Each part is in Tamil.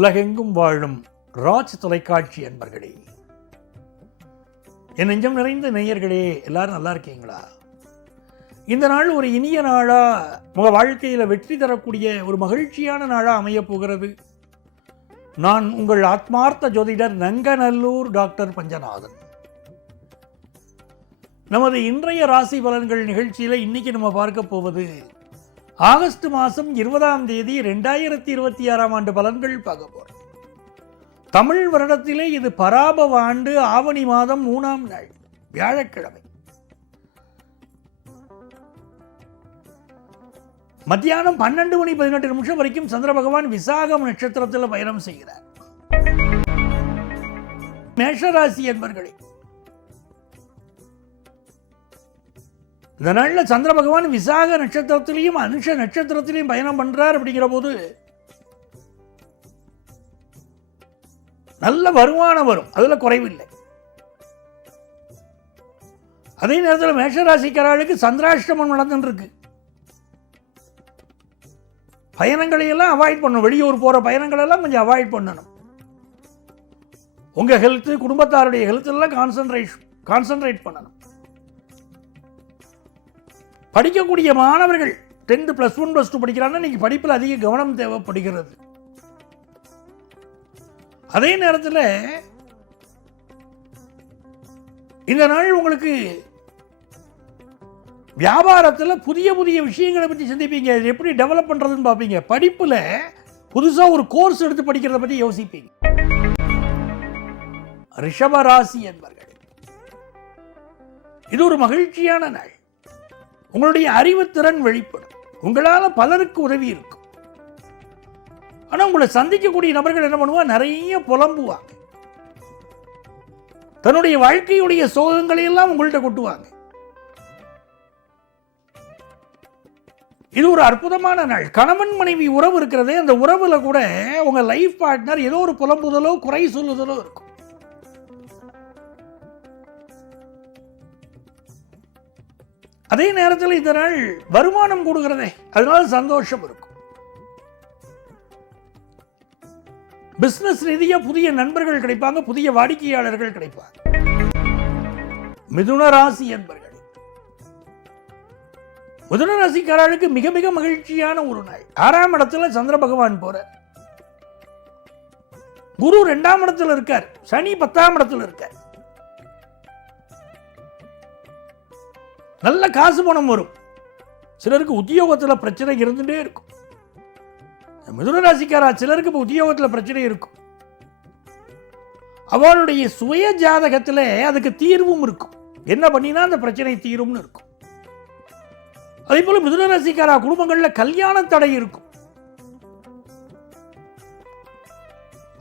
உலகெங்கும் வாழும் ராஜ் தொலைக்காட்சி அன்பர்களே, என் நெஞ்சம் நிறைந்த நேயர்களே, எல்லாரும் நல்லா இருக்கீங்களா? இந்த நாள் ஒரு இனிய நாளா, உங்கள் வாழ்க்கையில் வெற்றி தரக்கூடிய ஒரு மகிழ்ச்சியான நாளா அமைய போகிறது. நான் உங்கள் ஆத்மார்த்த ஜோதிடர் நங்கநல்லூர் டாக்டர் பஞ்சநாதன். நமது இன்றைய ராசி பலன்கள் நிகழ்ச்சியில் இன்னைக்கு நம்ம பார்க்க போவது ஆகஸ்ட் மாதம் 20ஆம் தேதி 2026ஆம் ஆண்டு பலன்கள் பார்க்க போகிறோம். தமிழ் வருடத்திலே இது பராபவ ஆண்டு ஆவணி மாதம் 3ஆம் நாள் வியாழக்கிழமை. மத்தியானம் 12:18 வரைக்கும் சந்திர பகவான் விசாகம் நட்சத்திரத்தில் பயணம் செய்கிறார். மேஷராசி என்பர்களே, இந்த நாளில் சந்திர பகவான் விசாக நட்சத்திரத்திலையும் அனுஷ நட்சத்திரத்திலையும் பயணம் பண்றார். அப்படிங்கிற போது நல்ல வருமானம் வரும், அதுல குறைவில்லை. அதே நேரத்தில் மேஷராசிக்காரர்களுக்கு சந்திராஷ்டமம் நடந்துட்டு இருக்கு. பயணங்களை எல்லாம் அவாய்ட் பண்ணணும். வெளியூர் போற பயணங்கள் எல்லாம் கொஞ்சம் அவாய்ட் பண்ணணும். உங்க ஹெல்த், குடும்பத்தாருடைய ஹெல்த் எல்லாம் கான்சென்ட்ரேட் பண்ணணும். படிக்கக்கூடிய மாணவர்கள் 10th +1 +2 படிக்கிறாங்கன்னா இன்னைக்கு படிப்பில் அதிக கவனம் தேவைப்படுகிறது. அதே நேரத்தில் இந்த நாள் உங்களுக்கு வியாபாரத்தில் புதிய புதிய விஷயங்களை பற்றி சிந்திப்பீங்க. இது எப்படி டெவலப் பண்றதுன்னு பார்ப்பீங்க. படிப்புல புதுசா ஒரு கோர்ஸ் எடுத்து படிக்கிறத பற்றி யோசிப்பீங்க. ரிஷபராசி என்பர்கள், இது ஒரு மகிழ்ச்சியான நாள். உங்களுடைய அறிவுத்திறன் வெளிப்படும். உங்களால் பலருக்கு உதவி இருக்கும். ஆனால் உங்களை சந்திக்கக்கூடிய நபர்கள் என்ன பண்ணுவா, நிறைய புலம்புவாங்க. தன்னுடைய வாழ்க்கையுடைய சோகங்களை எல்லாம் உங்கள்கிட்ட கொட்டுவாங்க. இது ஒரு அற்புதமான நாள். கணவன் மனைவி உறவு இருக்கிறதே, அந்த உறவுல கூட உங்க லைஃப் பார்ட்னர் ஏதோ ஒரு புலம்புதலோ குறை சொல்லுதலோ இருக்கும். அதே நேரத்தில் இந்த நாள் வருமானம் கொடுக்கிறதே, அதனால சந்தோஷம் இருக்கும். பிசினஸ் ரீதியா புதிய நண்பர்கள் கிடைப்பாங்க, புதிய வாடிக்கையாளர்கள் கிடைப்பாங்க. மிதுன ராசி என்பர்கள், மிதுன ராசிக்காரர்களுக்கு மிக மிக மகிழ்ச்சியான ஒரு நாள். 6ஆம் இடத்துல சந்திர பகவான் போற, குரு 2ஆம் இடத்துல இருக்கார், சனி 10ஆம் இடத்துல இருக்கார். நல்ல காசு பணம் வரும். சிலருக்கு உத்தியோகத்தில் பிரச்சனை இருந்துட்டே இருக்கும். மிதுன ராசிக்காரா சிலருக்கு இப்போ உத்தியோகத்தில் பிரச்சனை இருக்கும். அவளுடைய சுய ஜாதகத்தில் அதுக்கு தீர்வும் இருக்கும். என்ன பண்ணினா அந்த பிரச்சனை தீரும்னு இருக்கும். அதே போல மிதுன ராசிக்காரா குடும்பங்களில் கல்யாண தடை இருக்கும்.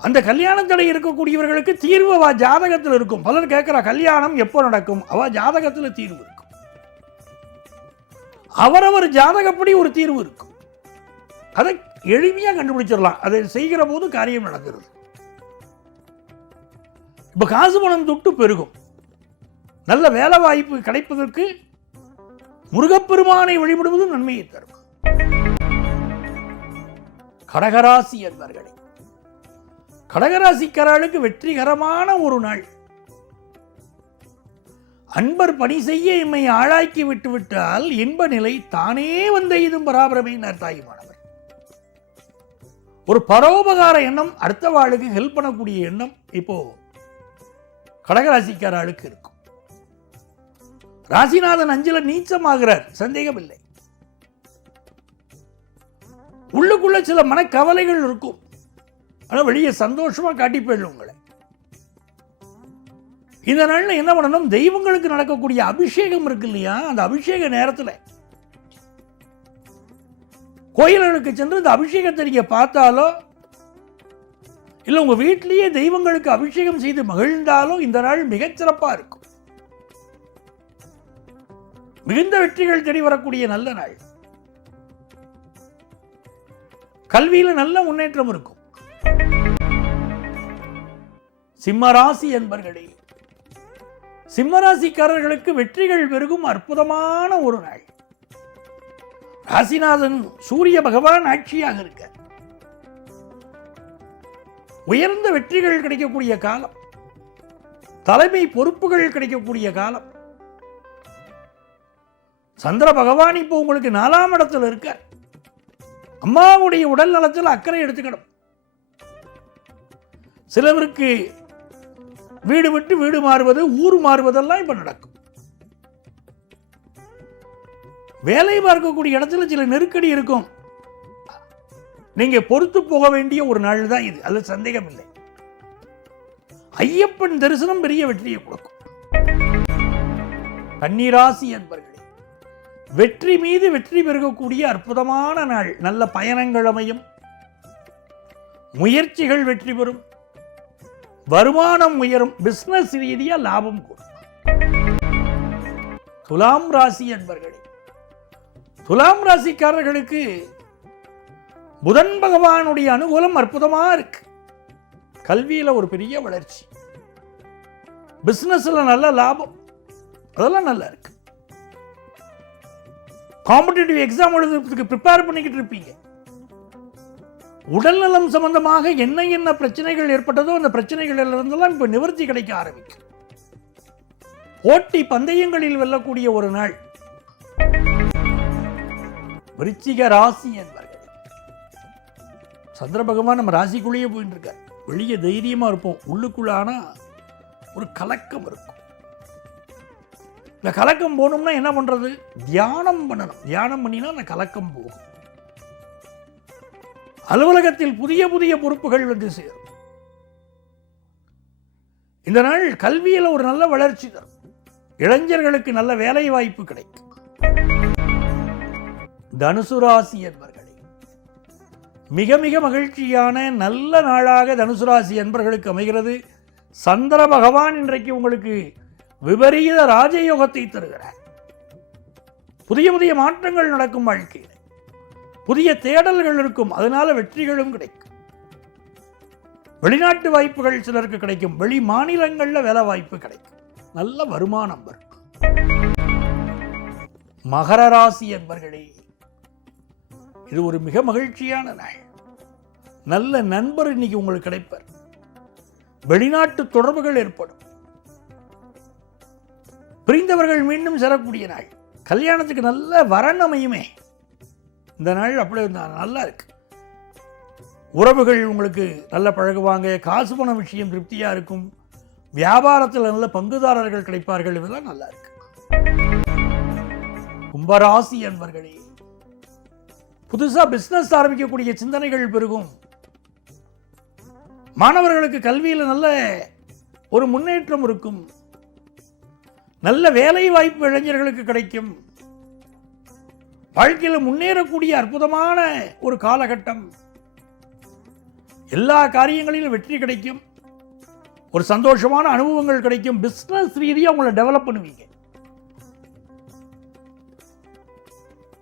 அந்த கல்யாண தடை இருக்கக்கூடியவர்களுக்கு தீர்வு அவ ஜாதகத்தில் இருக்கும். பலர் கேட்கிற கல்யாணம் எப்போ நடக்கும், அவ ஜாதகத்தில் தீர்வு இருக்கும். அவரவர் ஜாதகப்படி ஒரு தீர்வு இருக்கும். அதை எளிமையாக கண்டுபிடிச்சிடலாம். அதை செய்கிற போது காரியம் நடக்கிறது. இப்ப காசு பணம் தொட்டு பெருகும். நல்ல வேலை வாய்ப்பு கிடைப்பதற்கு முருகப்பெருமானை வழிபடுவதும் நன்மையை தரும். கடகராசி என்பர்களே, கடகராசிக்காரர்களுக்கு வெற்றிகரமான ஒரு நாள். அன்பர் பணி செய்ய எம்மை ஆளாக்கி விட்டுவிட்டால் இன்ப நிலை தானே வந்த இதும் பராபரமை தாயுமானவர். ஒரு பரோபகார எண்ணம், அடுத்த வாளுக்கு ஹெல்ப் பண்ணக்கூடிய எண்ணம் இப்போ கடகராசிக்காரர்களுக்கு இருக்கும். ராசிநாதன் 5ல் நீச்சமாகிறார், சந்தேகம் இல்லை. உள்ளுக்குள்ள சில மனக்கவலைகள் இருக்கும். ஆனால் வெளியே சந்தோஷமா காட்டி போயிடும் உங்களை. இந்த நாள்ல என்ன பண்ணணும், தெய்வங்களுக்கு நடக்கக்கூடிய அபிஷேகம் இருக்கு இல்லையா, அந்த அபிஷேக நேரத்தில் கோயில்களுக்கு சென்று இந்த அபிஷேகத்தை நீங்க பார்த்தாலோ, இல்லை உங்க வீட்டிலேயே தெய்வங்களுக்கு அபிஷேகம் செய்து மகிழ்ந்தாலோ இந்த நாள் மிகச்சிறப்பா இருக்கும். மிகுந்த வெற்றிகள் தேடி வரக்கூடிய நல்ல நாள். கல்வியில நல்ல முன்னேற்றம் இருக்கும். சிம்மராசி என்பர்களே, சிம்மராசிக்காரர்களுக்கு வெற்றிகள் பெருகும் அற்புதமான ஒரு நாள். ராசிநாதன் சூரிய பகவான் ஆட்சியாக இருக்க, உயர்ந்த வெற்றிகள் கிடைக்கக்கூடிய காலம், தலைமை பொறுப்புகள் கிடைக்கக்கூடிய காலம். சந்திர பகவான் இப்போ உங்களுக்கு 4ஆம் இடத்துல இருக்கார். அம்மாவுடைய உடல் நலத்தில் அக்கறை எடுத்துக்கணும். சிலவருக்கு வீடு விட்டு வீடு மாறுவது, ஊர் மாறுவதெல்லாம் இப்ப நடக்கும். வேலை பார்க்கக்கூடிய இடத்துல சில நெருக்கடி இருக்கும். நீங்க பொறுத்து போக வேண்டிய ஒரு நாள் தான் இது, அது சந்தேகம் இல்லை. ஐயப்பன் தரிசனம் பெரிய வெற்றியை கொடுக்கும். கன்னிராசி என்பர்களே, வெற்றி மீது வெற்றி பெருகக்கூடிய அற்புதமான நாள். நல்ல பயணங்கள் அமையும், முயற்சிகள் வெற்றி பெறும், வருமானம் உயரும், பிசினஸ் ரீதியா லாபம் கூடும். துலாம் ராசி என்பர்களே, துலாம் ராசிக்காரர்களுக்கு புதன் பகவானுடைய அனுகூலம் அற்புதமா இருக்கு. கல்வியில ஒரு பெரிய வளர்ச்சி, பிசினஸ்ல நல்ல லாபம், அதெல்லாம் நல்லா இருக்கு. காம்படிட்டிவ் எக்ஸாம் எழுதுறதுக்கு ப்ரிப்பேர் பண்ணிக்கிட்டு இருப்பீங்க. உடல்நலம் சம்பந்தமாக என்ன பிரச்சனைகள் ஏற்பட்டதோ அந்த பிரச்சனைகள் இருந்தெல்லாம் இப்ப நிவர்த்தி கிடைக்க ஆரம்பிக்கும். போட்டி பந்தயங்களில் வெல்லக்கூடிய ஒரு நாள். விருச்சிக ராசி என்பர்கள், சந்திர பகவான் நம்ம ராசிக்குள்ளேயே போயிட்டு இருக்கார். வெளியே தைரியமா இருப்போம், உள்ளுக்குள்ள ஆனா ஒரு கலக்கம் இருக்கும். இந்த கலக்கம் போகணும்னா என்ன பண்றது? தியானம் பண்ணணும். தியானம் பண்ணினா அந்த கலக்கம் போகும். அலுவலகத்தில் புதிய புதிய பொறுப்புகள் வந்து சேரும். இந்த நாள் கல்வியில் ஒரு நல்ல வளர்ச்சி தரும். இளைஞர்களுக்கு நல்ல வேலை வாய்ப்பு கிடைக்கும். தனுசு ராசி என்பர்களே, மிக மிக மகிழ்ச்சியான நல்ல நாளாக தனுசு ராசி என்பர்களுக்கு அமைகிறது. சந்திர பகவான் இன்றைக்கு உங்களுக்கு விபரீத ராஜயோகத்தை தருகிறார். புதிய புதிய மாற்றங்கள் நடக்கும் வாழ்க்கையில், புதிய தேடல்கள் இருக்கும், அதனால வெற்றிகளும் கிடைக்கும். வெளிநாட்டு வாய்ப்புகள் சிலருக்கு கிடைக்கும், வெளி மாநிலங்களில் வேலை வாய்ப்பு கிடைக்கும், நல்ல வருமானம் வரும். மகர ராசி என்பர்களே, இது ஒரு மிக மகிழ்ச்சியான நாள். நல்ல நண்பர் இன்னைக்கு உங்களுக்கு கிடைப்பார். வெளிநாட்டு தொடர்புகள் ஏற்படும். பிரிந்தவர்கள் மீண்டும் சேரக்கூடிய நாள். கல்யாணத்துக்கு நல்ல வரன் அமையுமே. இந்த நாள் அப்படி நல்லா இருக்கு. உறவுகள் உங்களுக்கு நல்ல பழகுவாங்க. காசு பண விஷயம் திருப்தியா இருக்கும். வியாபாரத்தில் நல்ல பங்குதாரர்கள் கிடைப்பார்கள். இதெல்லாம் நல்லா இருக்கு. கும்பராசி என்பர்களே, புதுசா பிசினஸ் ஆரம்பிக்கக்கூடிய சிந்தனைகள் பெருகும். மாணவர்களுக்கு கல்வியில் நல்ல ஒரு முன்னேற்றம் இருக்கும். நல்ல வேலை வாய்ப்பு இளைஞர்களுக்கு கிடைக்கும். வாழ்க்கையில் முன்னேறக்கூடிய அற்புதமான ஒரு காலகட்டம். எல்லா காரியங்களிலும் வெற்றி கிடைக்கும். ஒரு சந்தோஷமான அனுபவங்கள் கிடைக்கும். பிசினஸ் ரீதியாக உங்களை டெவலப் பண்ணுவீங்க.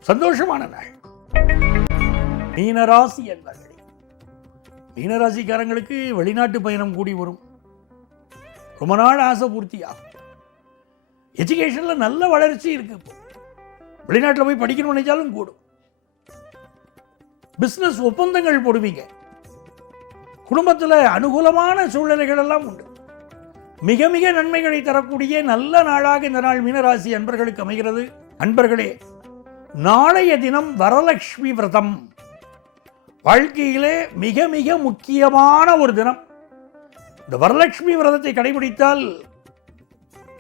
சந்தோஷமான நாள். மீனராசி என்பர்களே, மீனராசிக்காரங்களுக்கு வெளிநாட்டு பயணம் கூடி வரும். ரொம்ப நாள் ஆசை பூர்த்தி ஆகும். எஜுகேஷன்ல நல்ல வளர்ச்சி இருக்கு. இப்போ வெளிநாட்டில் போய் படிக்கணும்னு நினைச்சாலும் கூடும். பிசினஸ் ஒப்பந்தங்கள் போடுவீங்க. குடும்பத்தில் அனுகூலமான சூழ்நிலைகள் எல்லாம் உண்டு. மிக மிக நன்மைகளை தரக்கூடிய நல்ல நாளாக இந்த நாள் மீனராசி அன்பர்களுக்கு அமைகிறது. அன்பர்களே, நாளைய தினம் வரலட்சுமி விரதம் வாழ்க்கையிலே மிக மிக முக்கியமான ஒரு தினம். இந்த வரலட்சுமி விரதத்தை கடைபிடித்தால்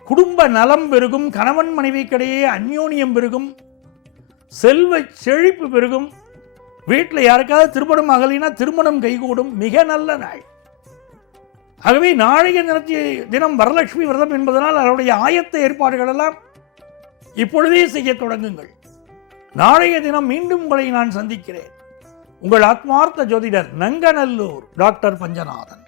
குடும்ப நலம் பெருகும், கணவன் மனைவிக்கிடையே அந்யோன்யம் பெருகும், செல்வ செழிப்பு பெருகும். வீட்டில் யாருக்காவது திருமணம் ஆகலைன்னா திருமணம் கைகூடும். மிக நல்ல நாள். ஆகவே நாளைய தினம் வரலட்சுமி விரதம் என்பதனால் அவருடைய ஆயத்த ஏற்பாடுகள் எல்லாம் இப்பொழுதே செய்ய தொடங்குங்கள். நாளைய தினம் மீண்டும் உங்களை நான் சந்திக்கிறேன். உங்கள் ஆத்மார்த்த ஜோதிடர் நங்கநல்லூர் டாக்டர் பஞ்சநாதன்.